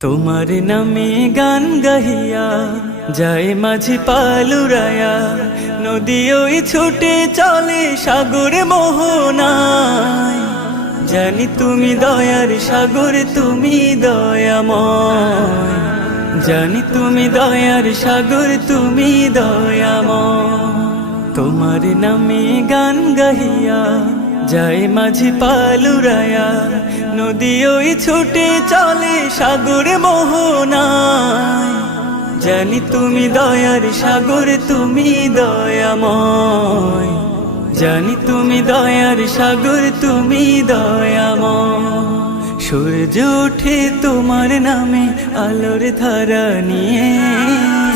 তোমার নামে গান গাহিয়া যায় মাঝি পালুরায়া, নদী ওই ছুটে চলে সাগর মোহনায়। জানি তুমি দয়ার সাগর, তুমি দয়াময়। জানি তুমি দয়ার সাগর, তুমি দয়াময়। তোমার নামে গান গাহিয়া যায় মাঝি পালুরায়া, নদী ওই ছুটে চলে সাগর মোহনায়। জানি তুমি দয়ার সাগর, তুমি দয়াময়। জানি তুমি দয়ার সাগর, তুমি দয়াময়। সূর্য ওঠে তোমার নামে আলোর ধারা নিয়ে,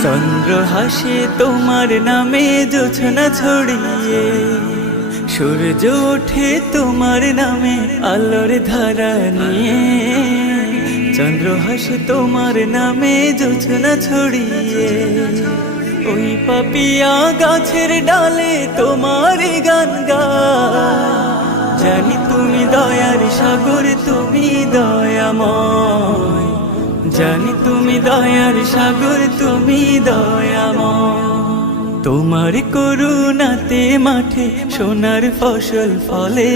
চন্দ্র হাসে তোমার নামে জোছনা ছড়িয়ে। সূর্য ওঠে তোমার নামে আলোর ধারা নিয়ে, চন্দ্র হাসে তোমার নামে জোছনা ছড়িয়ে। ওই পাপিয়া গাছের ডালে তোমার গান গায়। জানি তুমি দয়ার সাগর, তুমি দয়াময়। জানি তুমি দয়ার সাগর, তুমি দয়াময়। তোমার করুণাতে মাঠে সোনার ফসল ফলে,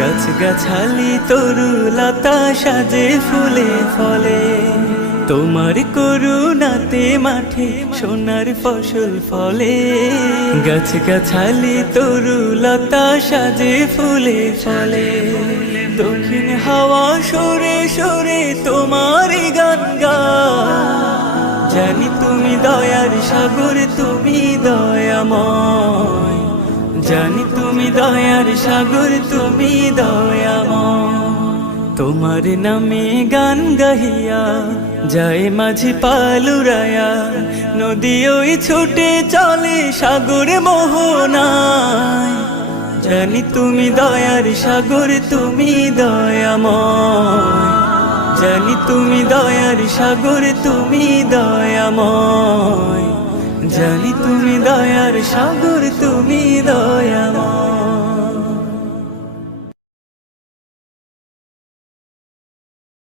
গাছ গাছালি তরুলতা সাজে ফুলে ফলে। তোমার করুণাতে মাঠে সোনার ফসল ফলে, গাছ গাছালি তরুলতা সাজে ফুলে ফলে। দক্ষিণ হাওয়া সরে সরে তোমার গান গায়। জানি তুমি দয়ার সাগর, তুমি দয়াময়। জানি তুমি দয়ার সাগর, তুমি দয়াময়। তোমার নামে গান গাহিয়া যায় মাঝি পালুরায়া, নদী ওই ছুটে চলে সাগর মোহনায়। জানি তুমি দয়ার সাগর, তুমি দয়াময়। জানি তুমি দয়ার সাগর, তুমি দয়াময়। জানি তুমি দয়ার সাগর, তুমি দয়াময়।